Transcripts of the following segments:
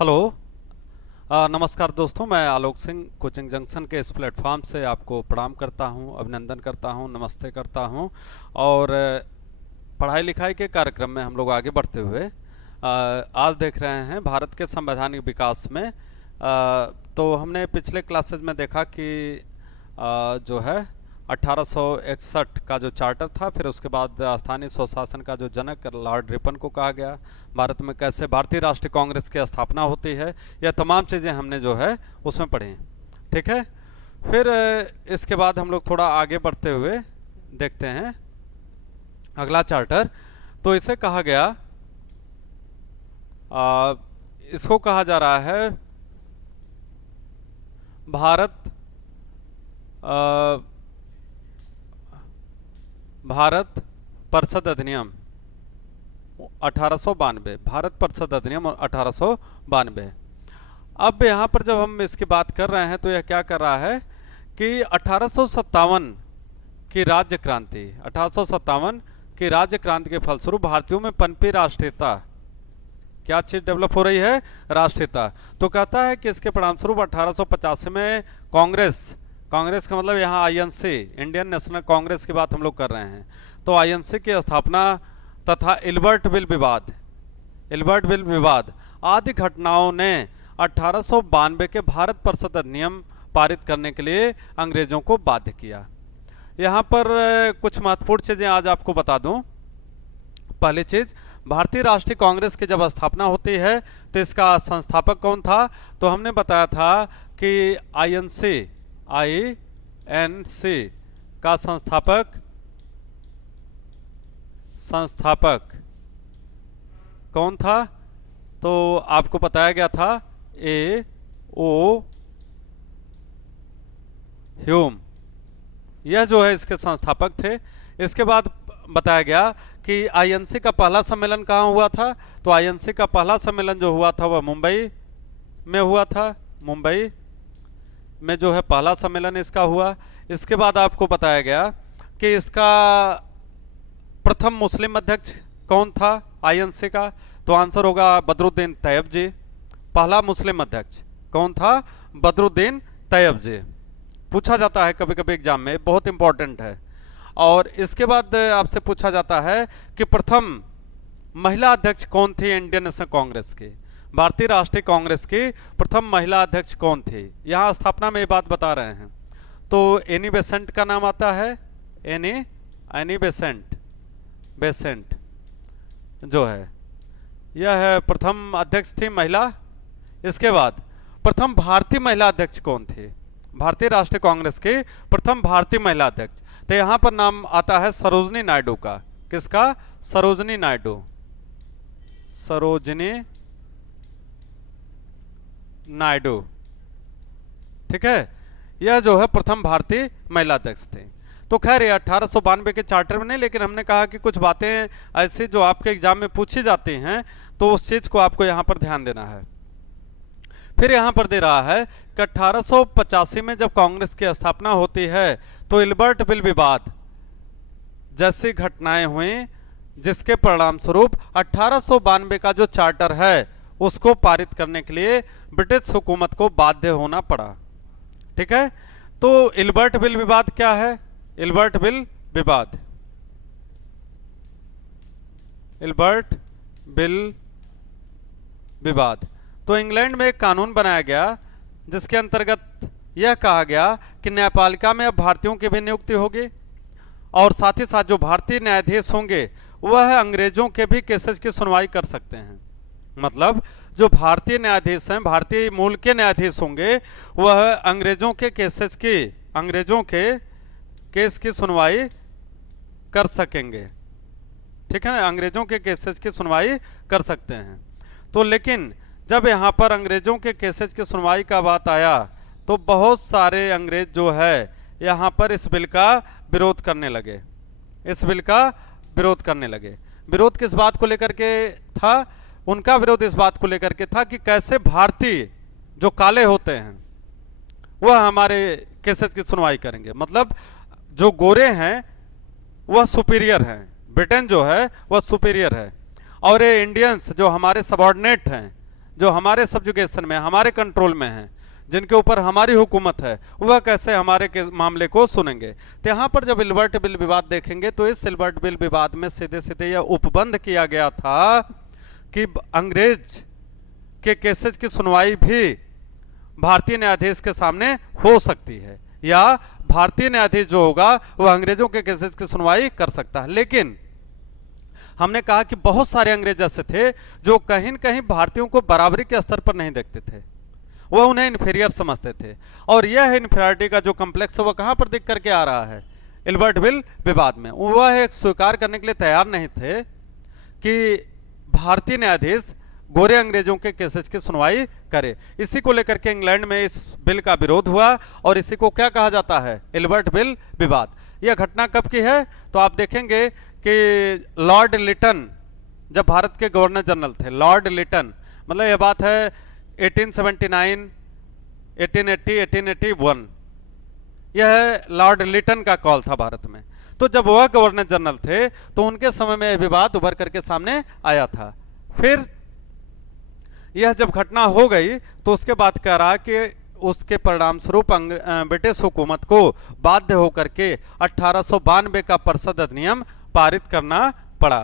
Hello. नमस्कार दोस्तों, मैं आलोक सिंह कोचिंग जंक्शन के इस प्लेटफॉर्म से आपको प्रणाम करता हूं, अभिनंदन करता हूं, नमस्ते करता हूं। और पढ़ाई लिखाई के कार्यक्रम में हम लोग आगे बढ़ते हुए आज देख रहे हैं भारत के संवैधानिक विकास में। तो हमने पिछले क्लासेज में देखा कि जो है 1861 का जो चार्टर था, फिर उसके बाद स्थानीय स्वशासन का जो जनक लॉर्ड रिपन को कहा गया, भारत में कैसे भारतीय राष्ट्रीय कांग्रेस की स्थापना होती है, यह तमाम चीज़ें हमने जो है उसमें पढ़ी। ठीक है। फिर इसके बाद हम लोग थोड़ा आगे बढ़ते हुए देखते हैं अगला चार्टर। तो इसे कहा गया, इसको कहा जा रहा है भारत परिषद अधिनियम 1892, भारत परिषद अधिनियम 1892। अब यहाँ पर जब हम इसकी बात कर रहे हैं तो यह क्या कर रहा है कि 1857 की राज्य क्रांति, 1857 की राज्य क्रांति के फलस्वरूप भारतीयों में पनपी राष्ट्रीयता, क्या चीज डेवलप हो रही है? राष्ट्रीयता। तो कहता है कि इसके परिणामस्वरूप 1885 में कांग्रेस का मतलब यहाँ आईएनसी, इंडियन नेशनल कांग्रेस की बात हम लोग कर रहे हैं। तो आईएनसी की स्थापना तथा इल्बर्ट बिल विवाद आदि घटनाओं ने 1892 के भारत परिषद अधिनियम पारित करने के लिए अंग्रेजों को बाध्य किया। यहाँ पर कुछ महत्वपूर्ण चीजें आज आपको बता दूं। पहली चीज, भारतीय राष्ट्रीय कांग्रेस की जब स्थापना होती है तो इसका संस्थापक कौन था? तो हमने बताया था कि आईएनसी का संस्थापक कौन था? तो आपको बताया गया था ए.ओ. ह्यूम, यह जो है इसके संस्थापक थे। इसके बाद बताया गया कि आईएनसी का पहला सम्मेलन कहाँ हुआ था? तो आईएनसी का पहला सम्मेलन जो हुआ था वह मुंबई में हुआ था। मुंबई में जो है पहला सम्मेलन इसका हुआ। इसके बाद आपको बताया गया कि इसका प्रथम मुस्लिम अध्यक्ष कौन था आईएनसी का? तो आंसर होगा बदरुद्दीन तैयब जी। पहला मुस्लिम अध्यक्ष कौन था? बदरुद्दीन तैयब जी। पूछा जाता है कभी कभी एग्जाम में, बहुत इंपॉर्टेंट है। और इसके बाद आपसे पूछा जाता है कि प्रथम महिला अध्यक्ष कौन थी इंडियन नेशनल कांग्रेस की? भारतीय राष्ट्रीय कांग्रेस की प्रथम महिला अध्यक्ष कौन थी? यहां स्थापना में ये बात बता रहे हैं। तो एनी बेसेंट का नाम आता है। एनी बेसेंट जो है यह है प्रथम अध्यक्ष थी महिला। इसके बाद प्रथम भारतीय महिला अध्यक्ष कौन थी? भारतीय राष्ट्रीय कांग्रेस की प्रथम भारतीय महिला अध्यक्ष, तो यहां पर नाम आता है सरोजनी नायडू का। किसका? सरोजनी नायडू। ठीक है, यह जो है प्रथम भारतीय महिला अध्यक्ष थे। तो खैर ये 1892 के चार्टर में नहीं, लेकिन हमने कहा कि कुछ बातें ऐसी जो आपके एग्जाम में पूछी जाती हैं तो उस चीज को आपको यहां पर ध्यान देना है। फिर यहां पर दे रहा है कि 1885 में जब कांग्रेस की स्थापना होती है तो इल्बर्ट बिल विवाद जैसी घटनाएं हुई, जिसके परिणाम स्वरूप 1892 का जो चार्टर है उसको पारित करने के लिए ब्रिटिश हुकूमत को बाध्य होना पड़ा। ठीक है। तो इल्बर्ट बिल विवाद क्या है? इल्बर्ट बिल विवाद। तो इंग्लैंड में एक कानून बनाया गया जिसके अंतर्गत यह कहा गया कि न्यायपालिका में अब भारतीयों की भी नियुक्ति होगी और साथ ही साथ जो भारतीय न्यायाधीश होंगे वह अंग्रेजों के भी केसेस की सुनवाई कर सकते हैं। मतलब जो भारतीय न्यायाधीश हैं, भारतीय मूल के न्यायाधीश होंगे, वह अंग्रेजों के केस की सुनवाई कर सकेंगे। ठीक है ना, अंग्रेजों के केसेस की सुनवाई कर सकते हैं। तो लेकिन जब यहाँ पर अंग्रेजों के केसेस की सुनवाई का बात आया तो बहुत सारे अंग्रेज जो है यहाँ पर इस बिल का विरोध करने लगे। विरोध किस बात को लेकर के था? उनका विरोध इस बात को लेकर के था कि कैसे भारतीय जो काले होते हैं वह हमारे केसेस की सुनवाई करेंगे। मतलब जो गोरे हैं वह सुपीरियर हैं, ब्रिटेन जो है वह सुपीरियर है, और ये इंडियंस जो हमारे सबॉर्डिनेट हैं, जो हमारे सब्जुगेशन में, हमारे कंट्रोल में हैं, जिनके ऊपर हमारी हुकूमत है, वह कैसे हमारे के मामले को सुनेंगे। तो यहाँ पर जब इल्बर्ट बिल विवाद देखेंगे तो इस इल्बर्ट बिल विवाद में सीधे सीधे यह उपबंध किया गया था कि अंग्रेज के केसेस की सुनवाई भी भारतीय न्यायाधीश के सामने हो सकती है, या भारतीय न्यायाधीश जो होगा वह अंग्रेजों के केसेस की सुनवाई कर सकता है। लेकिन हमने कहा कि बहुत सारे अंग्रेज ऐसे थे जो कहीं न कहीं भारतीयों को बराबरी के स्तर पर नहीं देखते थे, वह उन्हें इन्फीरियर समझते थे। और यह इन्फीरियरिटी का जो कॉम्प्लेक्स है वह कहां पर दिख करके आ रहा है, इल्बर्ट बिल विवाद में। वह एक स्वीकार करने के लिए तैयार नहीं थे कि भारतीय न्यायाधीश गोरे अंग्रेजों के केसेस की सुनवाई करे। इसी को लेकर के इंग्लैंड में इस बिल का विरोध हुआ और इसी को क्या कहा जाता है, इल्बर्ट बिल विवाद। यह घटना कब की है, तो आप देखेंगे कि लॉर्ड लिटन जब भारत के गवर्नर जनरल थे, लॉर्ड लिटन, मतलब यह बात है 1879, 1880, 1881, यह लॉर्ड लिटन का कॉल था भारत में। तो जब वह गवर्नर जनरल थे तो उनके समय में यह विवाद उभर करके सामने आया था। फिर यह जब घटना हो गई तो उसके बाद कह रहा कि उसके परिणाम स्वरूप ब्रिटिश हुकूमत को बाध्य होकर के 1892 का परिषद अधिनियम पारित करना पड़ा।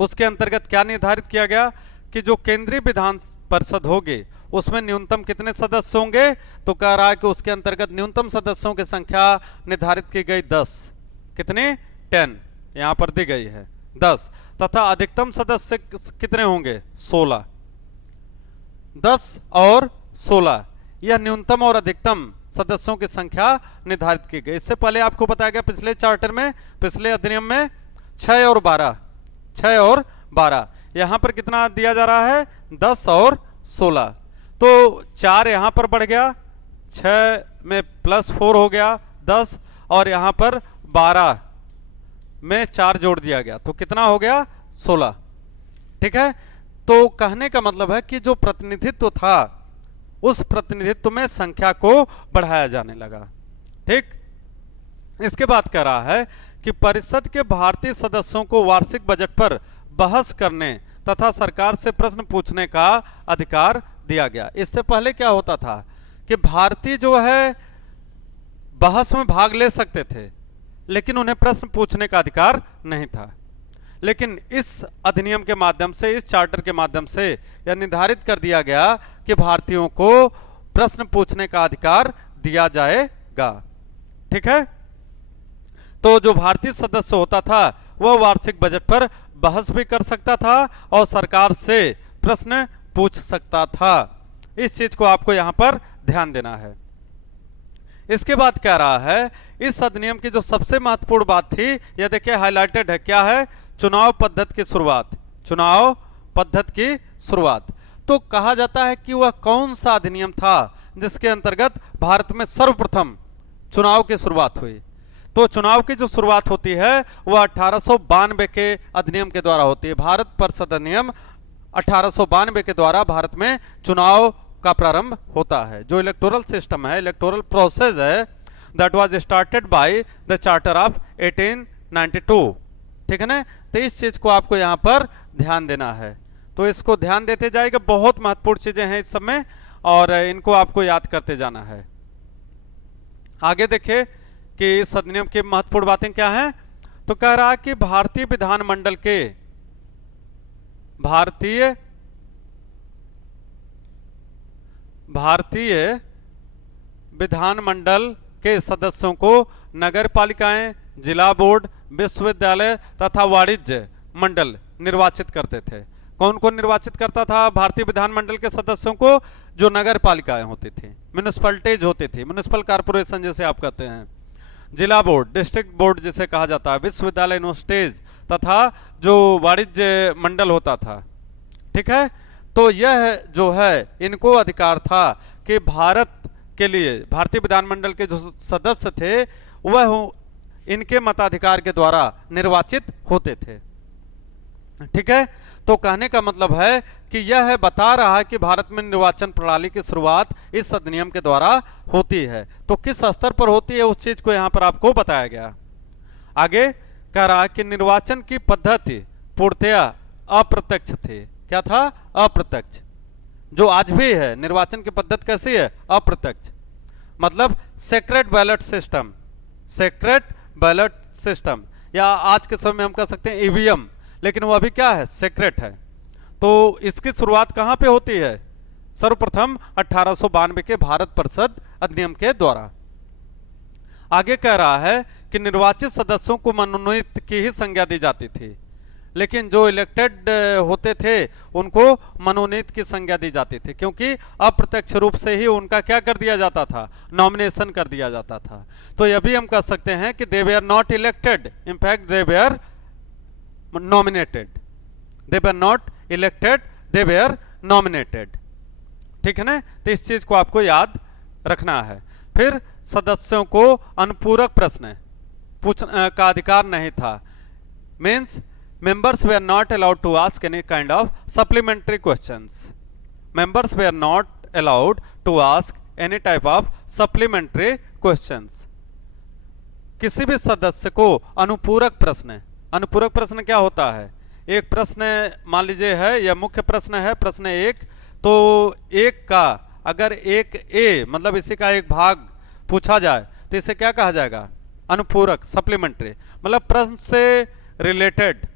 उसके अंतर्गत क्या निर्धारित किया गया कि जो केंद्रीय विधान परिषद होगी उसमें न्यूनतम कितने सदस्य होंगे, तो कह रहा है कि उसके अंतर्गत न्यूनतम सदस्यों की संख्या निर्धारित की गई 10, कितने 10 यहां पर दी गई है 10, तथा अधिकतम सदस्य कितने होंगे 16, 10 और 16, यह न्यूनतम और अधिकतम सदस्यों की संख्या निर्धारित की गई। इससे पहले आपको बताया गया पिछले चार्टर में, पिछले अधिनियम में 6 और 12, 6 और 12, यहां पर कितना दिया जा रहा है 10 और 16, तो 4 यहां पर बढ़ गया, 6 में +4 हो गया 10, और यहां पर 12 में 4 जोड़ दिया गया तो कितना हो गया 16। ठीक है, तो कहने का मतलब है कि जो प्रतिनिधित्व था उस प्रतिनिधित्व में संख्या को बढ़ाया जाने लगा। ठीक, इसके बाद कह रहा है कि परिषद के भारतीय सदस्यों को वार्षिक बजट पर बहस करने तथा सरकार से प्रश्न पूछने का अधिकार दिया गया। इससे पहले क्या होता था कि भारतीय जो है बहस में भाग ले सकते थे लेकिन उन्हें प्रश्न पूछने का अधिकार नहीं था। लेकिन इस अधिनियम के माध्यम से, इस चार्टर के माध्यम से यह निर्धारित कर दिया गया कि भारतीयों को प्रश्न पूछने का अधिकार दिया जाएगा। ठीक है, तो जो भारतीय सदस्य होता था वह वार्षिक बजट पर बहस भी कर सकता था और सरकार से प्रश्न पूछ सकता था। इस चीज को आपको यहां पर ध्यान देना है। इसके बाद कह रहा है इस अधिनियम की जो सबसे महत्वपूर्ण बात थी, यह देखिए हाईलाइटेड है, क्या है, चुनाव पद्धति की शुरुआत, चुनाव पद्धति की शुरुआत। तो कहा जाता है कि वह कौन सा अधिनियम था जिसके अंतर्गत भारत में सर्वप्रथम चुनाव की शुरुआत हुई। तो चुनाव की जो शुरुआत होती है वह 1892 के अधिनियम के द्वारा होती है। भारत परिषद अधिनियम 1892 के द्वारा भारत में चुनाव का प्रारंभ होता है। जो इलेक्टोरल सिस्टम है, इलेक्टोरल प्रोसेस है, that was started by the charter of 1892। ठीक है ना, तो इस चीज को आपको यहां पर ध्यान देना है। तो इसको ध्यान देते जाएगा, बहुत महत्वपूर्ण चीजें हैं इस समय और इनको आपको याद करते जाना है। आगे देखिए कि इस अधिनियम की महत्वपूर्ण बातें क्या हैं। तो कह रहा कि भारतीय विधानमंडल के सदस्यों को नगर पालिकाएं, जिला बोर्ड, विश्वविद्यालय तथा वाणिज्य मंडल निर्वाचित करते थे। कौन कौन निर्वाचित करता था भारतीय विधानमंडल के सदस्यों को? जो नगर पालिकाएं होती थी, म्यूनिसिपैलिटीज होती थी, म्यूनिसिपल कारपोरेशन जैसे आप कहते हैं, जिला बोर्ड, डिस्ट्रिक्ट बोर्ड जिसे कहा जाता है, विश्वविद्यालय, यूनिवर्सिटीज तथा जो वाणिज्य मंडल होता था। ठीक है, तो यह जो है इनको अधिकार था कि भारत के लिए भारतीय विधानमंडल के जो सदस्य थे वह इनके मताधिकार के द्वारा निर्वाचित होते थे। ठीक है, तो कहने का मतलब है कि यह बता रहा है कि भारत में निर्वाचन प्रणाली की शुरुआत इस अधिनियम के द्वारा होती है। तो किस स्तर पर होती है उस चीज को यहां पर आपको बताया गया। आगे कह रहा है कि निर्वाचन की पद्धति पूर्णतया अप्रत्यक्ष थी। क्या था? अप्रत्यक्ष। जो आज भी है निर्वाचन की पद्धति कैसी है? अप्रत्यक्ष। मतलब secret ballot system, secret ballot system, या आज के समय में हम कह सकते हैं ईवीएम, लेकिन वो अभी क्या है? सेक्रेट है। तो इसकी शुरुआत कहां पे होती है? सर्वप्रथम 1892 के भारत परिषद अधिनियम के द्वारा। आगे कह रहा है कि निर्वाचित सदस्यों को मनोनीत की ही संज्ञा दी जाती थी, लेकिन जो इलेक्टेड होते थे उनको मनोनीत की संज्ञा दी जाती थी, क्योंकि अप्रत्यक्ष रूप से ही उनका क्या कर दिया जाता था? नॉमिनेशन कर दिया जाता था। तो यह भी हम कह सकते हैं कि they were not elected, in fact they were nominated. They were not elected, they were nominated. ठीक है ना? तो इस चीज को आपको याद रखना है। फिर सदस्यों को अनुपूरक प्रश्न पूछने का अधिकार नहीं था। Means members were not allowed to ask any kind of supplementary questions. Members were not allowed to ask any type of supplementary questions. किसी भी सदस्य को अनुपूरक प्रश्न, अनुपूरक प्रश्न क्या होता है? एक प्रश्न मान लीजिए है, यह मुख्य प्रश्न है, प्रश्न एक, तो एक का अगर एक ए मतलब इसी का एक भाग पूछा जाए तो इसे क्या कहा जाएगा? अनुपूरक, सप्लीमेंट्री। मतलब प्रश्न से रिलेटेड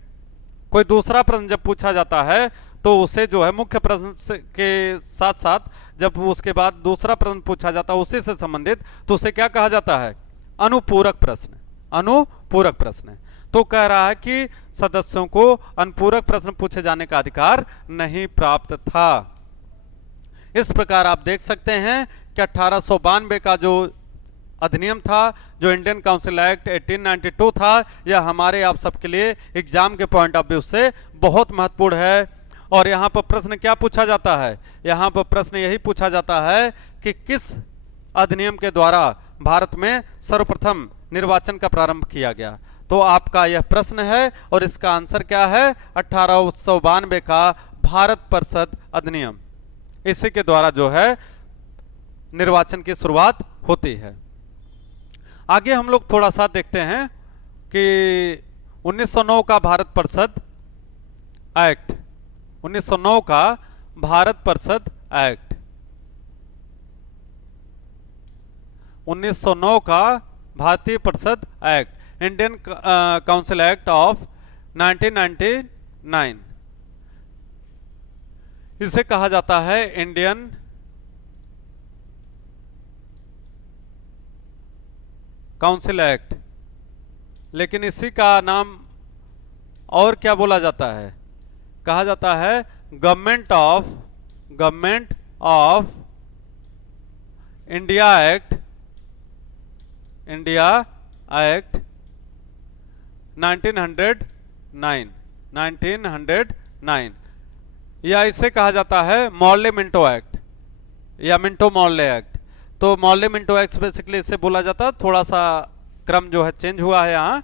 कोई दूसरा प्रश्न जब पूछा जाता है तो उसे जो है मुख्य प्रश्न के साथ साथ जब उसके बाद दूसरा प्रश्न पूछा जाता है उसी से संबंधित, तो उसे क्या कहा जाता है? अनुपूरक प्रश्न, अनुपूरक प्रश्न। तो कह रहा है कि सदस्यों को अनुपूरक प्रश्न पूछे जाने का अधिकार नहीं प्राप्त था। इस प्रकार आप देख सकते हैं कि 1892 का जो अधिनियम था, जो इंडियन काउंसिल एक्ट 1892 था, यह हमारे आप सबके लिए एग्जाम के पॉइंट ऑफ व्यू से बहुत महत्वपूर्ण है। और यहाँ पर प्रश्न क्या पूछा जाता है? यहाँ पर प्रश्न यही पूछा जाता है कि किस अधिनियम के द्वारा भारत में सर्वप्रथम निर्वाचन का प्रारंभ किया गया। तो आपका यह प्रश्न है और इसका आंसर क्या है? 1892 का भारत परिषद अधिनियम। इसी के द्वारा जो है निर्वाचन की शुरुआत होती है। आगे हम लोग थोड़ा सा देखते हैं कि 1909 का भारत परिषद एक्ट, 1909 का भारत परिषद एक्ट, 1909 का भारतीय परिषद act, Indian council act of 1999, इसे कहा जाता है इंडियन काउंसिल एक्ट, लेकिन इसी का नाम और क्या बोला जाता है? कहा जाता है government of India act, India act 1909, 1909, या इसे कहा जाता है मॉर्ले मिंटो एक्ट या मिंटो मॉर्ले एक्ट। तो मॉर्ले मिंटो एक्ट बेसिकली इसे बोला जाता है, थोड़ा सा क्रम जो है चेंज हुआ है यहाँ।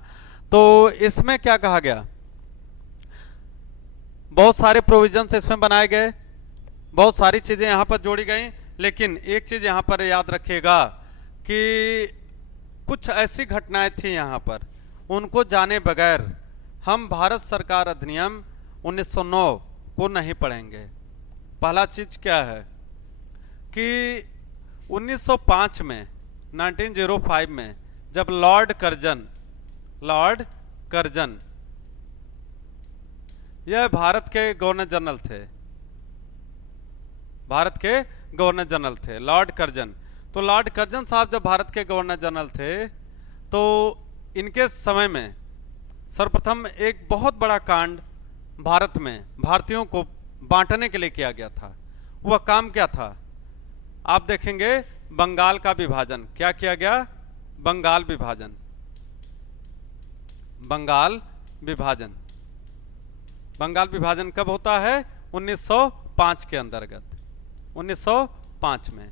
तो इसमें क्या कहा गया? बहुत सारे प्रोविजंस इसमें बनाए गए, बहुत सारी चीजें यहाँ पर जोड़ी गई, लेकिन एक चीज यहाँ पर याद रखिएगा कि कुछ ऐसी घटनाएं थी यहाँ पर, उनको जाने बगैर हम भारत सरकार अधिनियम 1909 को नहीं पढ़ेंगे। पहला चीज क्या है कि 1905 में 1905 में जब लॉर्ड कर्जन यह भारत के गवर्नर जनरल थे, भारत के गवर्नर जनरल थे लॉर्ड कर्जन। तो लॉर्ड कर्जन साहब जब भारत के गवर्नर जनरल थे तो इनके समय में सर्वप्रथम एक बहुत बड़ा कांड भारत में भारतीयों को बांटने के लिए किया गया था। वह काम क्या था? आप देखेंगे बंगाल का विभाजन। क्या किया गया? बंगाल विभाजन, बंगाल विभाजन। बंगाल विभाजन कब होता है? 1905 के अंतर्गत, 1905 में।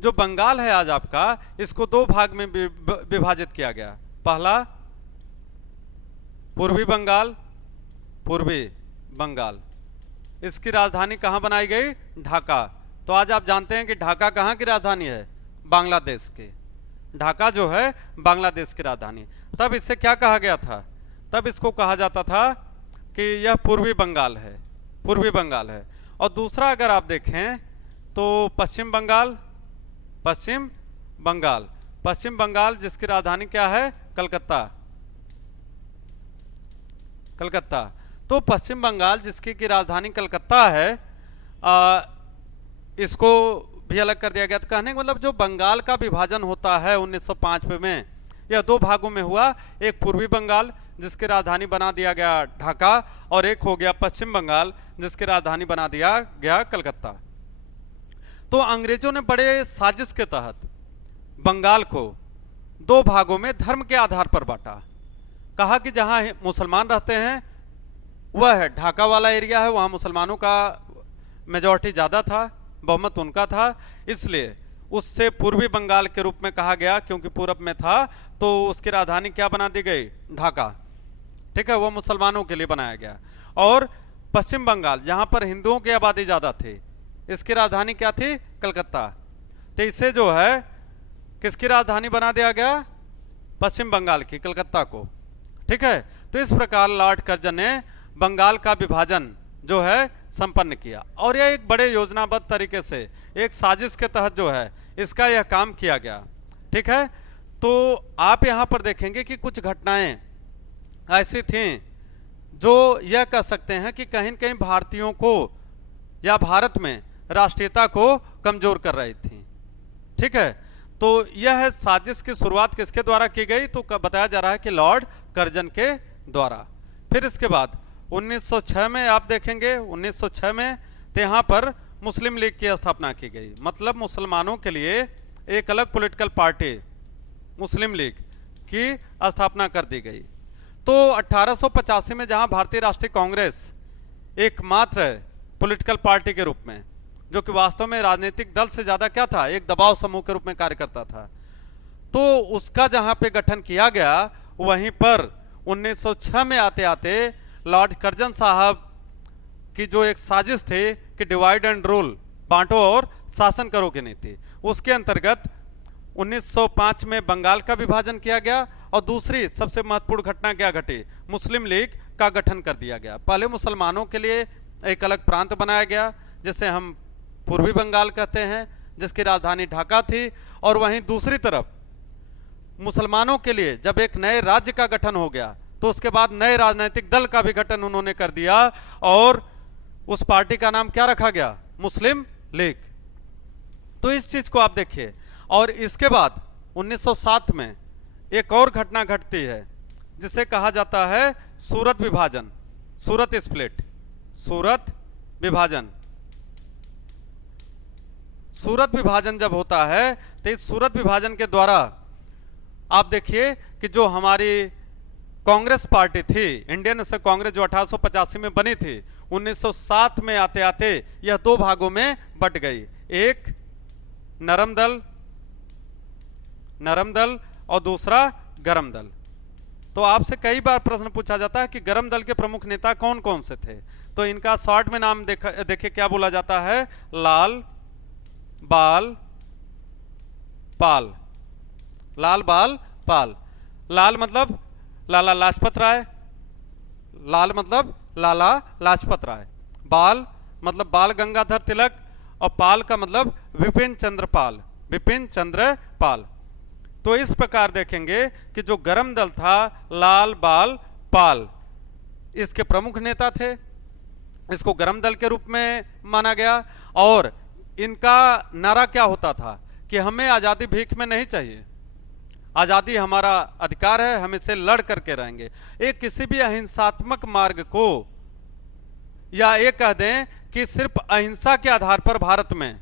जो बंगाल है आज आपका, इसको दो भाग में विभाजित किया गया। पहला पूर्वी बंगाल, पूर्वी बंगाल, इसकी राजधानी कहां बनाई गई? ढाका। तो आज आप जानते हैं कि ढाका कहां की राजधानी है? बांग्लादेश की। ढाका जो है बांग्लादेश की राजधानी। तब इससे क्या कहा गया था? तब इसको कहा जाता था कि यह पूर्वी बंगाल है, पूर्वी बंगाल है। और दूसरा अगर आप देखें तो पश्चिम बंगाल, पश्चिम बंगाल, पश्चिम बंगाल जिसकी राजधानी क्या है, कलकत्ता, कलकत्ता। तो पश्चिम बंगाल जिसकी की राजधानी कलकत्ता है, इसको भी अलग कर दिया गया। तो कहने का मतलब जो बंगाल का विभाजन होता है 1905 में, यह दो भागों में हुआ। एक पूर्वी बंगाल जिसकी राजधानी बना दिया गया ढाका, और एक हो गया पश्चिम बंगाल जिसकी राजधानी बना दिया गया कलकत्ता। तो अंग्रेजों ने बड़े साजिश के तहत बंगाल को दो भागों में धर्म के आधार पर बांटा। कहा कि जहां मुसलमान रहते हैं वह है ढाका वाला एरिया है, वहां मुसलमानों का मेजॉरिटी ज्यादा था, बहुमत उनका था, इसलिए उससे पूर्वी बंगाल के रूप में कहा गया, क्योंकि पूरब में था। तो उसकी राजधानी क्या बना दी गई, ढाका, ठीक है, वो मुसलमानों के लिए बनाया गया। और पश्चिम बंगाल जहां पर हिंदुओं की आबादी ज्यादा थी, इसकी राजधानी क्या थी, कलकत्ता। तो इसे जो है किसकी राजधानी बना दिया गया, पश्चिम बंगाल की, कलकत्ता को, ठीक है। तो इस प्रकार लॉर्ड कर्जन ने बंगाल का विभाजन जो है संपन्न किया, और यह एक बड़े योजनाबद्ध तरीके से एक साजिश के तहत जो है इसका यह काम किया गया, ठीक है। तो आप यहां पर देखेंगे कि कुछ घटनाएं ऐसी थीं जो यह कह सकते हैं कि कहीं न कहीं भारतीयों को या भारत में राष्ट्रीयता को कमजोर कर रही थी, ठीक है। तो यह साजिश की शुरुआत किसके द्वारा की गई, तो बताया जा रहा है कि लॉर्ड कर्जन के द्वारा। फिर इसके बाद 1906 में आप देखेंगे, 1906 में तो यहाँ पर मुस्लिम लीग की स्थापना की गई, मतलब मुसलमानों के लिए एक अलग पॉलिटिकल पार्टी मुस्लिम लीग की स्थापना कर दी गई। तो 1885 में जहां भारतीय राष्ट्रीय कांग्रेस एकमात्र पॉलिटिकल पार्टी के रूप में, जो कि वास्तव में राजनीतिक दल से ज्यादा क्या था, एक दबाव समूह के रूप में कार्य करता था, तो उसका जहां पे गठन किया गया, वहीं पर 1906 में आते आते लॉर्ड कर्जन साहब की जो एक साजिश थी कि डिवाइड एंड रूल, बांटो और शासन करो की नीति, उसके अंतर्गत 1905 में बंगाल का विभाजन किया गया। और दूसरी सबसे महत्वपूर्ण घटना क्या घटी, मुस्लिम लीग का गठन कर दिया गया। पहले मुसलमानों के लिए एक अलग प्रांत बनाया गया जिसे हम पूर्वी बंगाल कहते हैं, जिसकी राजधानी ढाका थी, और वहीं दूसरी तरफ मुसलमानों के लिए जब एक नए राज्य का गठन हो गया, तो उसके बाद नए राजनीतिक दल का भी गठन उन्होंने कर दिया, और उस पार्टी का नाम क्या रखा गया, मुस्लिम लीग। तो इस चीज को आप देखिए। और इसके बाद 1907 में एक और घटना घटती है जिसे कहा जाता है सूरत विभाजन, सूरत स्प्लिट, सूरत विभाजन। सूरत विभाजन जब होता है तो इस सूरत विभाजन के द्वारा आप देखिए कि जो हमारी कांग्रेस पार्टी थी, इंडियन नेशनल कांग्रेस, जो 1885 में बनी थी, 1907 में आते आते यह दो भागों में बट गई। एक नरम दल, नरम दल, और दूसरा गरम दल। तो आपसे कई बार प्रश्न पूछा जाता है कि गरम दल के प्रमुख नेता कौन कौन से थे, तो इनका शॉर्ट में नाम देखिए क्या बोला जाता है, लाल बाल पाल, लाल बाल पाल। लाल मतलब लाला लाजपत राय, लाल मतलब लाला लाजपत राय, बाल मतलब बाल गंगाधर तिलक, और पाल का मतलब विपिन चंद्र पाल, विपिन चंद्र पाल। तो इस प्रकार देखेंगे कि जो गरम दल था, लाल बाल पाल इसके प्रमुख नेता थे, इसको गरम दल के रूप में माना गया। और इनका नारा क्या होता था कि हमें आजादी भीख में नहीं चाहिए, आजादी हमारा अधिकार है, हम इसे लड़ करके रहेंगे। एक किसी भी अहिंसात्मक मार्ग को, या ये कह दें कि सिर्फ अहिंसा के आधार पर भारत में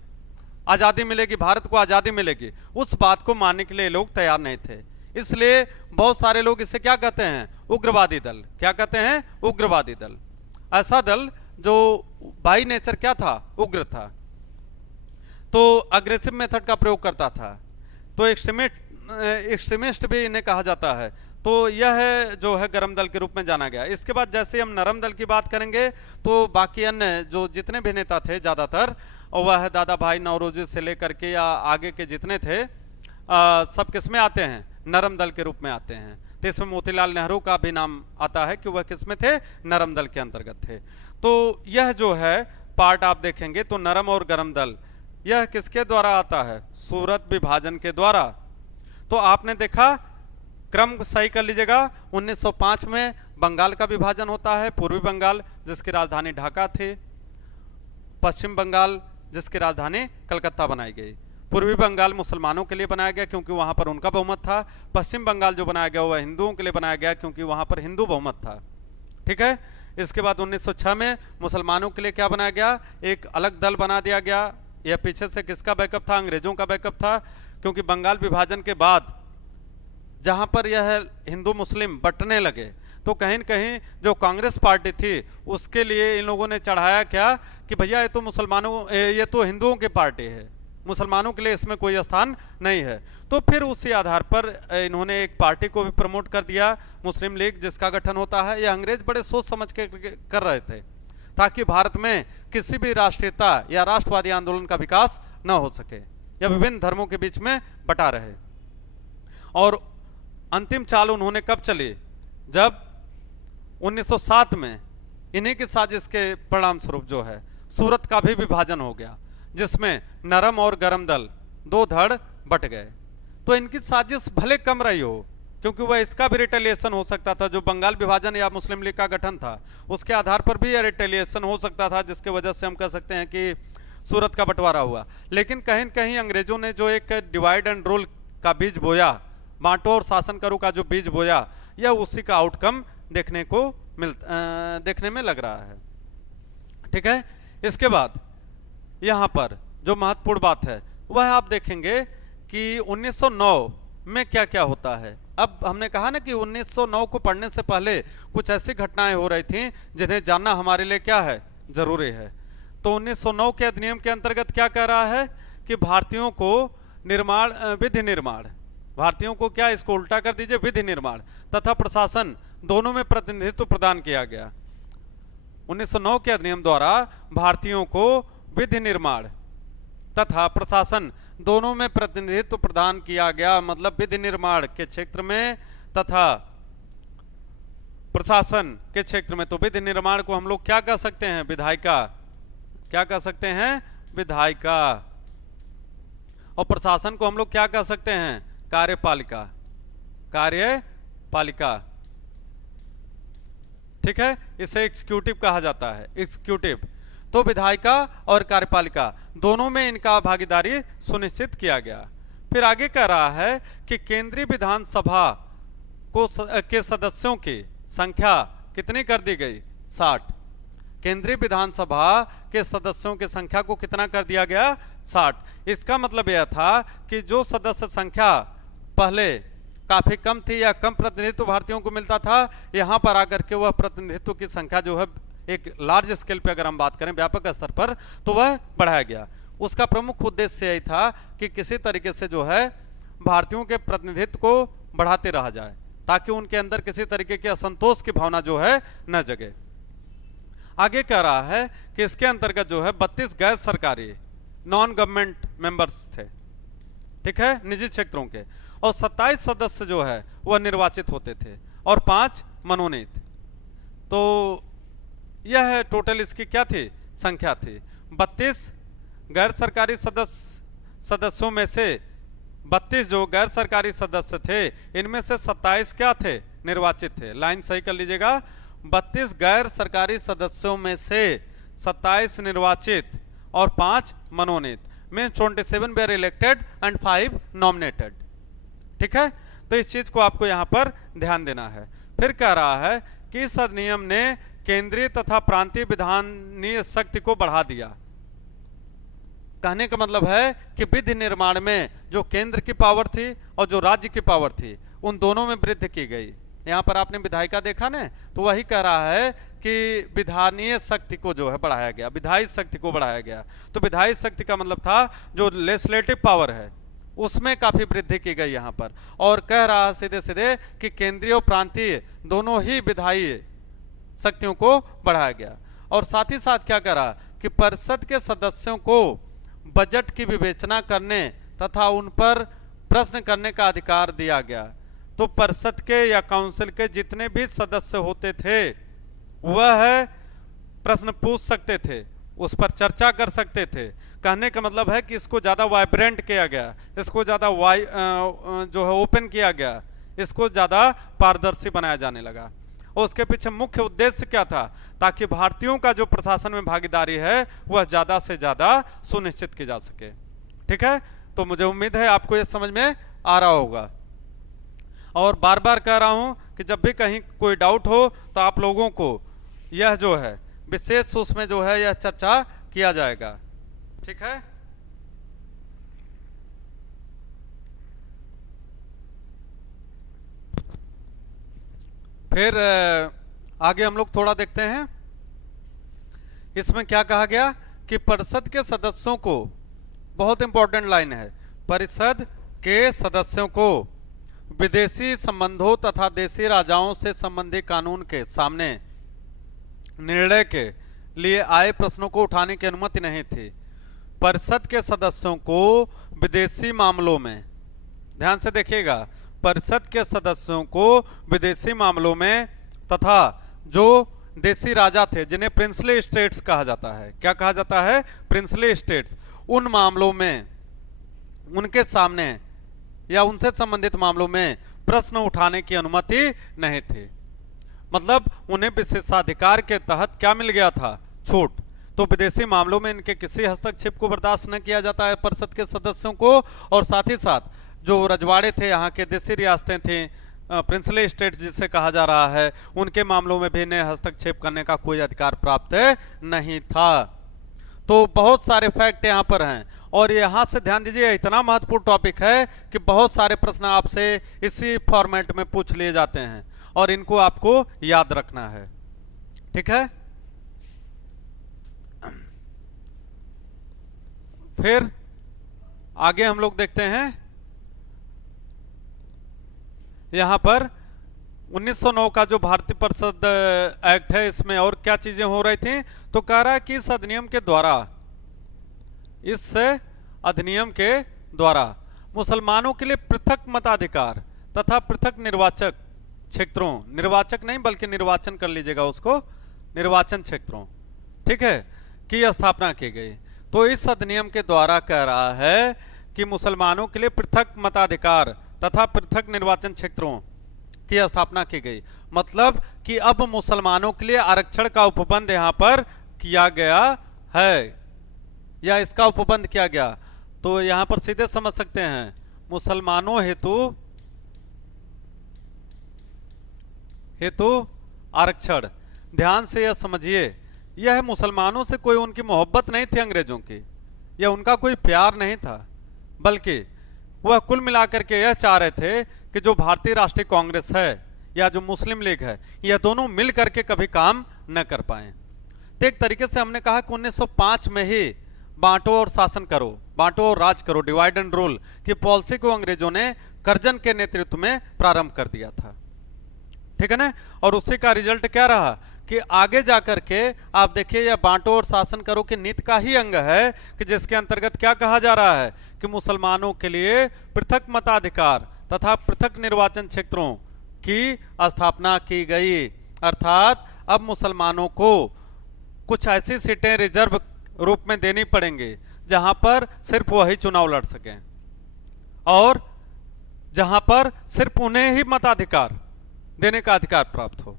आजादी मिलेगी, भारत को आजादी मिलेगी, उस बात को मानने के लिए लोग तैयार नहीं थे। इसलिए बहुत सारे लोग इसे क्या कहते हैं, उग्रवादी दल। क्या कहते हैं, उग्रवादी दल। ऐसा दल जो बाई नेचर क्या था, उग्र था, तो अग्रेसिव मेथड का प्रयोग करता था। तो एक्सट्रीमिस्ट भी इन्हें कहा जाता है। तो यह जो है गरम दल के रूप में जाना गया। इसके बाद जैसे हम नरम दल की बात करेंगे तो बाकी अन्य जो जितने भी नेता थे ज्यादातर, वह दादा भाई नौरोजी से लेकर के या आगे के जितने थे, सब किसमें आते हैं, नरम दल के रूप में आते हैं। तो इसमें मोतीलाल नेहरू का भी नाम आता है कि वह किसमें थे, नरम दल के अंतर्गत थे। तो यह जो है पार्ट आप देखेंगे तो नरम और गरम दल, यह किसके द्वारा आता है? सूरत विभाजन के द्वारा। तो आपने देखा, क्रम सही कर लीजिएगा। 1905 में बंगाल का विभाजन होता है, पूर्वी बंगाल जिसकी राजधानी ढाका थी, पश्चिम बंगाल जिसकी राजधानी कलकत्ता बनाई गई। पूर्वी बंगाल मुसलमानों के लिए बनाया गया क्योंकि वहां पर उनका बहुमत था। पश्चिम बंगाल जो बनाया गया वह हिंदुओं के लिए बनाया गया क्योंकि वहां पर हिंदू बहुमत था। ठीक है। इसके बाद 1906 में मुसलमानों के लिए क्या बनाया गया? एक अलग दल बना दिया गया। यह पीछे से किसका बैकअप था? अंग्रेजों का बैकअप था, क्योंकि बंगाल विभाजन के बाद जहां पर यह हिंदू मुस्लिम बंटने लगे तो कहीं न कहीं जो कांग्रेस पार्टी थी उसके लिए इन लोगों ने चढ़ाया क्या कि भैया ये तो मुसलमानों, ये तो हिंदुओं की पार्टी है, मुसलमानों के लिए इसमें कोई स्थान नहीं है। तो फिर उसी आधार पर इन्होंने एक पार्टी को भी प्रमोट कर दिया, मुस्लिम लीग, जिसका गठन होता है। ये अंग्रेज बड़े सोच समझ के कर रहे थे ताकि भारत में किसी भी राष्ट्रीयता या राष्ट्रवादी आंदोलन का विकास न हो सके या विभिन्न धर्मों के बीच में बटा रहे। और अंतिम चाल उन्होंने कब चली? जब 1907 में इन्हीं की साजिश के परिणाम स्वरूप जो है सूरत का भी विभाजन हो गया, जिसमें नरम और गरम दल दो धड़ बट गए। तो इनकी साजिश भले कम रही हो, क्योंकि वह इसका भी रिटेलिएशन हो सकता था, जो बंगाल विभाजन या मुस्लिम लीग का गठन था उसके आधार पर भी यह रिटेलिएशन हो सकता था, जिसके वजह से हम कह सकते हैं कि सूरत का बंटवारा हुआ। लेकिन कहीं न कहीं अंग्रेजों ने जो एक डिवाइड एंड रूल का बीज बोया, बांटो और शासन करो का जो बीज बोया, यह उसी का आउटकम देखने में लग रहा है। ठीक है। इसके बाद यहां पर जो महत्वपूर्ण बात है वह आप देखेंगे कि 1909 में क्या क्या होता है। अब हमने कहा ना कि 1909 को पढ़ने से पहले कुछ ऐसी घटनाएं हो रही थी जिन्हें जानना हमारे लिए क्या है, जरूरी है। तो 1909 के अधिनियम के अंतर्गत क्या कह रहा है कि भारतीयों को विधि निर्माण, भारतीयों को क्या, इसको उल्टा कर दीजिए, विधि निर्माण तथा प्रशासन दोनों में प्रतिनिधित्व प्रदान किया गया। 1909 के अधिनियम द्वारा भारतीयों को विधि निर्माण तथा प्रशासन दोनों में प्रतिनिधित्व प्रदान किया गया। मतलब विधि निर्माण के क्षेत्र में तथा प्रशासन के क्षेत्र में। तो विधि निर्माण को हम लोग क्या कह सकते हैं? विधायिका। क्या कह सकते हैं? विधायिका। और प्रशासन को हम लोग क्या कह सकते हैं? कार्यपालिका। कार्यपालिका। ठीक है। इसे एग्जीक्यूटिव कहा जाता है, एग्जीक्यूटिव। तो विधायिका और कार्यपालिका दोनों में इनका भागीदारी सुनिश्चित किया गया। फिर आगे कह रहा है कि केंद्रीय विधानसभा के सदस्यों की संख्या कितनी कर दी गई? 60। केंद्रीय विधानसभा के सदस्यों की संख्या को कितना कर दिया गया? 60। इसका मतलब यह था कि जो सदस्य संख्या पहले काफी कम थी या कम प्रतिनिधित्व भारतीयों को मिलता था, यहां पर आकर के वह प्रतिनिधित्व की संख्या जो है एक लार्ज स्केल पे अगर हम बात करें व्यापक स्तर पर, तो वह बढ़ाया गया। उसका प्रमुख उद्देश्य यही था कि किसी तरीके से जो है भारतीयों के प्रतिनिधित्व को बढ़ाते रहा जाए ताकि उनके अंदर किसी तरीके के असंतोष की भावना जो है न जगे। आगे कह रहा है कि इसके अंतर्गत जो है 32 गैर सरकारी नॉन गवर्नमेंट मेंबर्स थे। ठीक है, निजी क्षेत्रों के। और 27 सदस्य जो है वह निर्वाचित होते थे और 5 मनोनीत। तो यह टोटल इसकी क्या थी? संख्या थी। 32 गैर सरकारी सदस्यों में से 32 जो गैर सरकारी सदस्य थे, इनमें से 27 क्या थे? निर्वाचित थे। लाइन सही कर लीजिएगा। 32 गैर सरकारी सदस्यों में से 27 निर्वाचित और 5 मनोनीत। Means 27 were elected and 5 nominated. ठीक है। तो इस चीज को आपको यहां पर ध्यान देना है। फिर कह रहा है कि इस अधिनियम ने केंद्रीय तथा प्रांतीय विधानीय शक्ति को बढ़ा दिया। कहने का मतलब है कि विधि निर्माण में जो केंद्र की पावर थी और जो राज्य की पावर थी, उन दोनों में वृद्धि की गई। यहां पर आपने विधायिका देखा ना, तो वही कह रहा है कि विधानीय शक्ति को जो है बढ़ाया गया, विधायी शक्ति को बढ़ाया गया। तो विधायी शक्ति का मतलब था जो लेजिस्लेटिव पावर है उसमें काफी वृद्धि की गई यहां पर। और कह रहा है सीधे सीधे कि केंद्रीय और प्रांतीय दोनों ही विधायी शक्तियों को बढ़ाया गया। और साथ ही साथ क्या कह रहा कि परिषद के सदस्यों को बजट की विवेचना करने तथा उन पर प्रश्न करने का अधिकार दिया गया। तो परिषद के या काउंसिल के जितने भी सदस्य होते थे वह प्रश्न पूछ सकते थे, उस पर चर्चा कर सकते थे। कहने का मतलब है कि इसको ज़्यादा वाइब्रेंट किया गया, इसको ज़्यादा जो है ओपन किया गया, इसको ज़्यादा पारदर्शी बनाया जाने लगा। और उसके पीछे मुख्य उद्देश्य क्या था? ताकि भारतीयों का जो प्रशासन में भागीदारी है वह ज़्यादा से ज़्यादा सुनिश्चित की जा सके। ठीक है, तो मुझे उम्मीद है आपको ये समझ में आ रहा होगा। और बार बार कह रहा हूं कि जब भी कहीं कोई डाउट हो तो आप लोगों को यह जो है विशेष उसमें जो है यह चर्चा किया जाएगा। ठीक है, फिर आगे हम लोग थोड़ा देखते हैं। इसमें क्या कहा गया कि परिषद के सदस्यों को, बहुत इंपॉर्टेंट लाइन है, परिषद के सदस्यों को विदेशी संबंधों तथा देशी राजाओं से संबंधित कानून के सामने निर्णय के लिए आए प्रश्नों को उठाने की अनुमति नहीं थी। परिषद के सदस्यों को विदेशी मामलों में, ध्यान से देखिएगा, परिषद के सदस्यों को विदेशी मामलों में तथा जो देशी राजा थे जिन्हें प्रिंसली स्टेट्स कहा जाता है, क्या कहा जाता है? प्रिंसली स्टेट्स, उन मामलों में उनके सामने या उनसे संबंधित मामलों में प्रश्न उठाने की अनुमति नहीं थी। मतलब उन्हें विशेषाधिकार के तहत क्या मिल गया था? छूट। तो विदेशी मामलों में इनके किसी हस्तक्षेप को बर्दाश्त न किया जाता है परिषद के सदस्यों को। और साथ ही साथ जो रजवाड़े थे, यहाँ के देशी रियासतें थी, प्रिंसली स्टेट जिसे कहा जा रहा है, उनके मामलों में भी इन्हें हस्तक्षेप करने का कोई अधिकार प्राप्त नहीं था। तो बहुत सारे फैक्ट यहाँ पर हैं और यहाँ से ध्यान दीजिए, इतना महत्वपूर्ण टॉपिक है कि बहुत सारे प्रश्न आपसे इसी फॉर्मेट में पूछ लिए जाते हैं और इनको आपको याद रखना है। ठीक है, फिर आगे हम लोग देखते हैं। यहां पर 1909 का जो भारतीय परिषद एक्ट है, इसमें और क्या चीजें हो रही थी? तो कह रहा है कि इस अधिनियम के द्वारा, इस अधिनियम के द्वारा मुसलमानों के लिए पृथक मताधिकार तथा पृथक निर्वाचक क्षेत्रों, निर्वाचक नहीं बल्कि निर्वाचन कर लीजिएगा उसको, निर्वाचन क्षेत्रों, ठीक है, की स्थापना की गई। तो इस अधिनियम के द्वारा कह रहा है कि मुसलमानों के लिए पृथक मताधिकार तथा पृथक निर्वाचन क्षेत्रों की स्थापना की गई। मतलब कि अब मुसलमानों के लिए आरक्षण का उपबंध यहां पर किया गया है, या इसका उपबंध किया गया। तो यहां पर सीधे समझ सकते हैं, मुसलमानों हेतु आरक्षण। ध्यान से यह समझिए, यह मुसलमानों से कोई उनकी मोहब्बत नहीं थी अंग्रेजों की, या उनका कोई प्यार नहीं था, बल्कि वह कुल मिलाकर के यह चाह रहे थे कि जो भारतीय राष्ट्रीय कांग्रेस है या जो मुस्लिम लीग है, यह दोनों मिल करके कभी काम न कर पाए। तो एक तरीके से हमने कहा कि 1905 में ही बांटो और शासन करो, बांटो और राज करो, डिवाइड एंड रूल की पॉलिसी को अंग्रेजों ने कर्जन के नेतृत्व में प्रारंभ कर दिया था। ठीक है ना। और उसी का रिजल्ट क्या रहा कि आगे जाकर के आप देखिए, यह बांटो और शासन करो की नीति का ही अंग है कि जिसके अंतर्गत क्या कहा जा रहा है कि मुसलमानों के लिए पृथक मताधिकार तथा पृथक निर्वाचन क्षेत्रों की स्थापना की गई। अर्थात अब मुसलमानों को कुछ ऐसी सीटें रिजर्व रूप में देनी पड़ेंगी जहां पर सिर्फ वही चुनाव लड़ सकें और जहां पर सिर्फ उन्हें ही मताधिकार देने का अधिकार प्राप्त हो।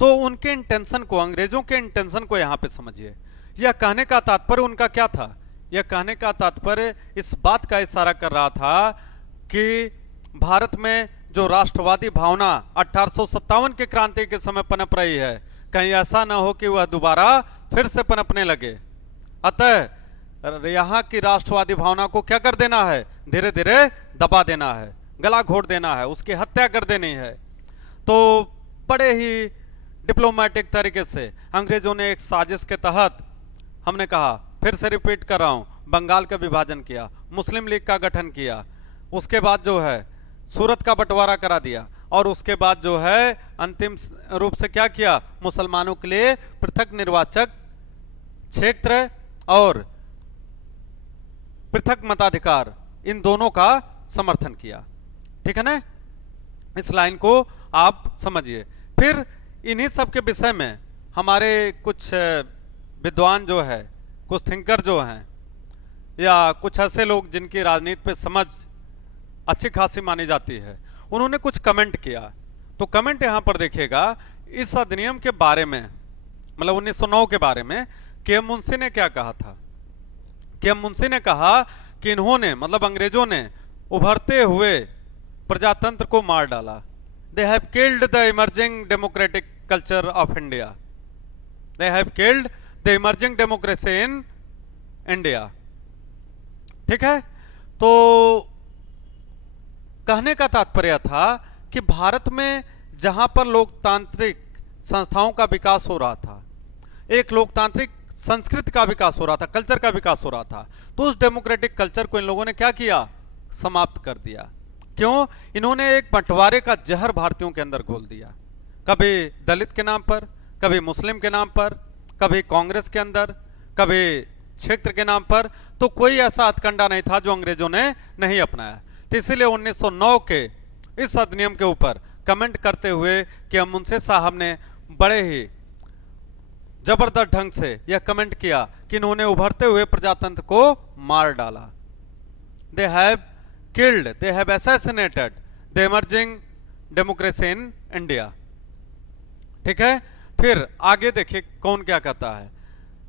तो उनके इंटेंशन को, अंग्रेजों के इंटेंशन को यहां पे समझिए। यह कहने का तात्पर्य उनका क्या था? यह कहने का तात्पर्य इस बात का इशारा कर रहा था कि भारत में जो राष्ट्रवादी भावना 1857 के क्रांति के समय पनप रही है, कहीं ऐसा ना हो कि वह दोबारा फिर से पनपने लगे। अतः यहां की राष्ट्रवादी भावना को क्या कर देना है? धीरे धीरे दबा देना है, गला घोट देना है, उसकी हत्या कर देनी है। तो बड़े ही डिप्लोमेटिक तरीके से अंग्रेजों ने एक साजिश के तहत, हमने कहा, फिर से रिपीट कर रहा हूं, बंगाल का विभाजन किया, मुस्लिम लीग का गठन किया, उसके बाद जो है सूरत का बंटवारा करा दिया और उसके बाद जो है अंतिम रूप से क्या किया? मुसलमानों के लिए पृथक निर्वाचक क्षेत्र और पृथक मताधिकार, इन दोनों का समर्थन किया। ठीक है ना। इस लाइन को आप समझिए। फिर इन्हीं सब के विषय में हमारे कुछ विद्वान जो है, कुछ थिंकर जो हैं, या कुछ ऐसे लोग जिनकी राजनीति पे समझ अच्छी खासी मानी जाती है, उन्होंने कुछ कमेंट किया। तो कमेंट यहां पर देखिएगा इस अधिनियम के बारे में, मतलब 1909 के बारे में। के एम मुंशी ने क्या कहा था? के एम मुंशी ने कहा कि इन्होंने, मतलब अंग्रेजों ने, उभरते हुए प्रजातंत्र को मार डाला। They have killed the emerging democratic culture of India. They have killed the emerging democracy in India. ठीक है। तो कहने का तात्पर्य था कि भारत में जहां पर लोकतांत्रिक संस्थाओं का विकास हो रहा था, एक लोकतांत्रिक संस्कृति का विकास हो रहा था, कल्चर का विकास हो रहा था, तो उस डेमोक्रेटिक कल्चर को इन लोगों ने क्या किया? समाप्त कर दिया। क्यों? इन्होंने एक बंटवारे का जहर भारतीयों के अंदर घोल दिया। कभी दलित के नाम पर, कभी मुस्लिम के नाम पर, कभी कांग्रेस के अंदर, कभी क्षेत्र के नाम पर। तो कोई ऐसा हथकंडा नहीं था जो अंग्रेजों ने नहीं अपनाया। तो इसीलिए 1909 के इस अधिनियम के ऊपर कमेंट करते हुए कि मुंशी साहब ने बड़े ही जबरदस्त ढंग से यह कमेंट किया कि इन्होंने उभरते हुए प्रजातंत्र को मार डाला। They have killed, they have assassinated the emerging democracy in India. ठीक है। फिर आगे देखिए कौन क्या कहता है।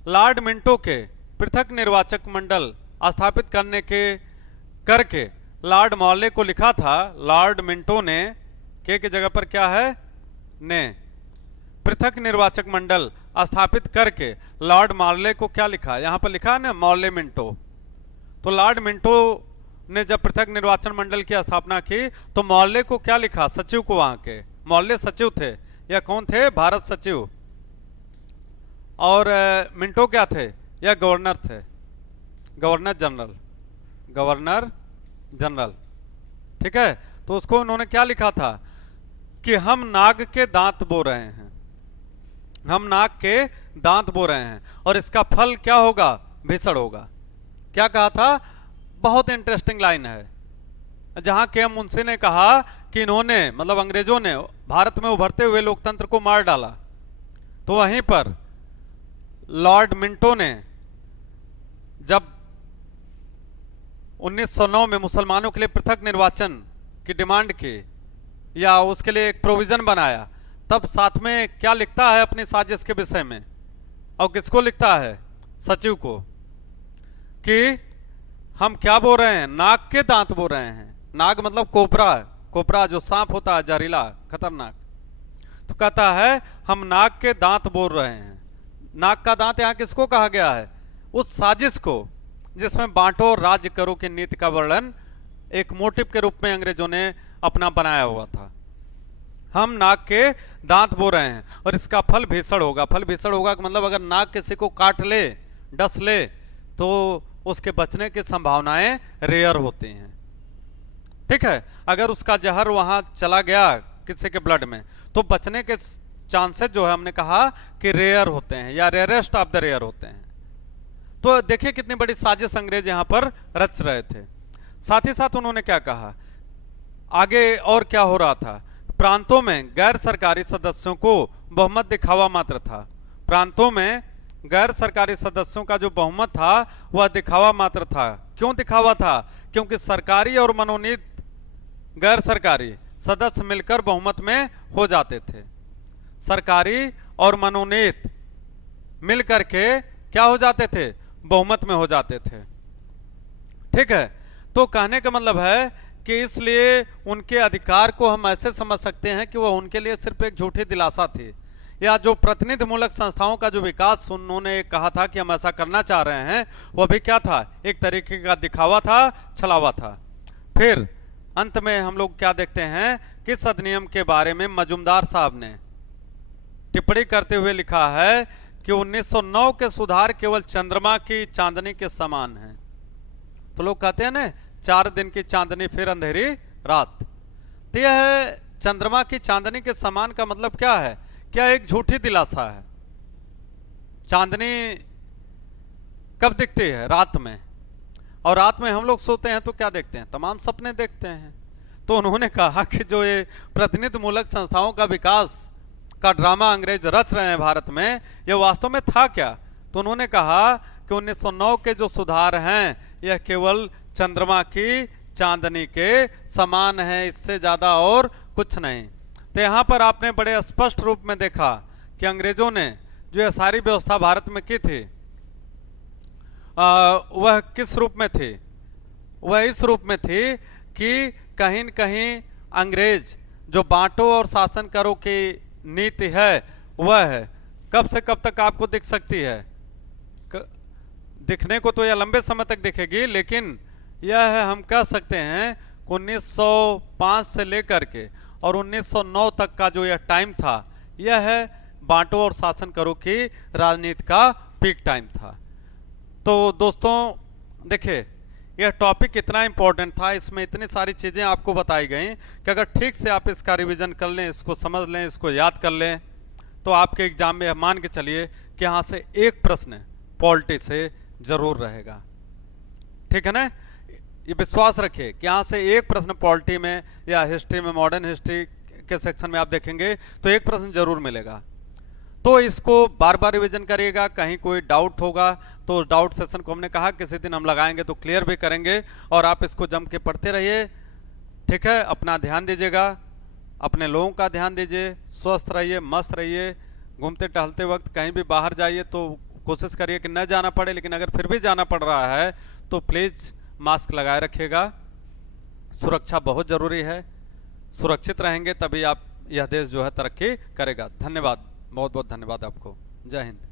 लॉर्ड मिंटो के पृथक निर्वाचक मंडल स्थापित करके लॉर्ड मॉर्ले को लिखा था। लॉर्ड मिंटो ने के जगह पर क्या है? ने। पृथक निर्वाचक मंडल स्थापित करके लॉर्ड मॉर्ले को क्या लिखा? यहां पर लिखा है ना, मॉर्ले मिंटो। तो लॉर्ड मिंटो ने जब पृथक निर्वाचन मंडल की स्थापना की तो मॉर्ले को क्या लिखा? सचिव को। वहां के मॉर्ले सचिव थे, या कौन थे? भारत सचिव। और मिंटो क्या थे? या गवर्नर थे, गवर्नर जनरल, गवर्नर जनरल। ठीक है। तो उसको उन्होंने क्या लिखा था कि हम नाग के दांत बो रहे हैं, हम नाग के दांत बो रहे हैं और इसका फल क्या होगा? भीषण होगा। क्या कहा था? बहुत इंटरेस्टिंग लाइन है, जहां के एम मुंशी ने कहा कि इन्होंने, मतलब अंग्रेजों ने, भारत में उभरते हुए लोकतंत्र को मार डाला। तो वहीं पर लॉर्ड मिंटो ने जब 1909 में मुसलमानों के लिए पृथक निर्वाचन की डिमांड की, या उसके लिए एक प्रोविजन बनाया, तब साथ में क्या लिखता है अपनी साजिश के विषय में? और किसको लिखता है? सचिव को, कि हम क्या बोल रहे हैं? नाग के दांत बोल रहे हैं। नाग मतलब कोबरा, कोबरा जो सांप होता है, जहरीला, खतरनाक। तो कहता है हम नाग के दांत बोल रहे हैं। नाग का दांत यहां किसको कहा गया है? उस साजिश को जिसमें बांटो और राज्य करो की नीति का वर्णन एक मोटिव के रूप में अंग्रेजों ने अपना बनाया हुआ था। हम नाग के दांत बो रहे हैं और इसका फल भीषण होगा। फल भीषण होगा का मतलब अगर नाग किसी को काट ले, डस ले, तो उसके बचने की संभावनाएं रेयर होती हैं। ठीक है। अगर उसका जहर वहां चला गया किसी के ब्लड में, तो बचने के चांसेस जो है, हमने कहा कि रेयर होते हैं, या रेयरेस्ट ऑफ द रेयर होते हैं। तो देखिए कितनी बड़ी साजिश अंग्रेज यहां पर रच रहे थे। साथ ही साथ उन्होंने क्या कहा आगे, और क्या हो रहा था? प्रांतों में गैर सरकारी सदस्यों को बहुमत दिखावा मात्र था। प्रांतों में गैर सरकारी सदस्यों का जो बहुमत था वह दिखावा मात्र था। क्यों दिखावा था? क्योंकि सरकारी और मनोनीत गैर सरकारी सदस्य मिलकर बहुमत में हो जाते थे। सरकारी और मनोनीत मिलकर के क्या हो जाते थे? बहुमत में हो जाते थे। ठीक है। तो कहने का मतलब है कि इसलिए उनके अधिकार को हम ऐसे समझ सकते हैं कि वह उनके लिए सिर्फ एक झूठी दिलासा थी, या जो प्रतिनिधिमूलक संस्थाओं का जो विकास उन्होंने कहा था कि हम ऐसा करना चाह रहे हैं, वह भी क्या था? एक तरीके का दिखावा था, छलावा था। फिर अंत में हम लोग क्या देखते हैं कि इस अधिनियम के बारे में मजुमदार साहब ने टिप्पणी करते हुए लिखा है कि 1909 के सुधार केवल चंद्रमा की चांदनी के समान है। तो लोग कहते हैं ना, 4 दिन की चांदनी फिर अंधेरी रात। तो यह चंद्रमा की चांदनी के समान का मतलब क्या है? क्या एक झूठी दिलासा है? चांदनी कब दिखती है? रात में। और रात में हम लोग सोते हैं तो क्या देखते हैं? तमाम सपने देखते हैं। तो उन्होंने कहा कि जो ये प्रतिनिधिमूलक संस्थाओं का विकास का ड्रामा अंग्रेज रच रहे हैं भारत में, यह वास्तव में था क्या? तो उन्होंने कहा कि 1909 के जो सुधार हैं यह केवल चंद्रमा की चांदनी के समान है, इससे ज्यादा और कुछ नहीं। तो यहाँ पर आपने बड़े स्पष्ट रूप में देखा कि अंग्रेजों ने जो यह सारी व्यवस्था भारत में की थी वह किस रूप में थी? वह इस रूप में थी कि कहीं न कहीं अंग्रेज जो बांटो और शासन करो की नीति है वह है कब से कब तक आपको दिख सकती है? दिखने को तो यह लंबे समय तक दिखेगी, लेकिन यह है, हम कह सकते हैं 1905 से लेकर के और 1909 तक का जो यह टाइम था यह है बांटो और शासन करो की राजनीति का पीक टाइम था। तो दोस्तों देखिए, यह टॉपिक इतना इंपॉर्टेंट था, इसमें इतनी सारी चीजें आपको बताई गई कि अगर ठीक से आप इसका रिवीजन कर लें, इसको समझ लें, इसको याद कर लें, तो आपके एग्जाम में मान के चलिए कि यहाँ से एक प्रश्न पॉलिटी से जरूर रहेगा। ठीक है ना? ये विश्वास रखिए कि यहाँ से एक प्रश्न पॉलिटी में या हिस्ट्री में, मॉडर्न हिस्ट्री के सेक्शन में आप देखेंगे तो एक प्रश्न जरूर मिलेगा। तो इसको बार बार रिवीजन करिएगा। कहीं कोई डाउट होगा तो उस डाउट सेशन को हमने कहा किसी दिन हम लगाएंगे तो क्लियर भी करेंगे, और आप इसको जम के पढ़ते रहिए। ठीक है? अपना ध्यान दीजिएगा, अपने लोगों का ध्यान दीजिए, स्वस्थ रहिए, मस्त रहिए। घूमते टहलते वक्त कहीं भी बाहर जाइए तो कोशिश करिए कि न जाना पड़े, लेकिन अगर फिर भी जाना पड़ रहा है तो प्लीज मास्क लगाए रखिएगा। सुरक्षा बहुत जरूरी है, सुरक्षित रहेंगे तभी आप यह देश जो है तरक्की करेगा। धन्यवाद, बहुत बहुत धन्यवाद आपको। जय हिंद।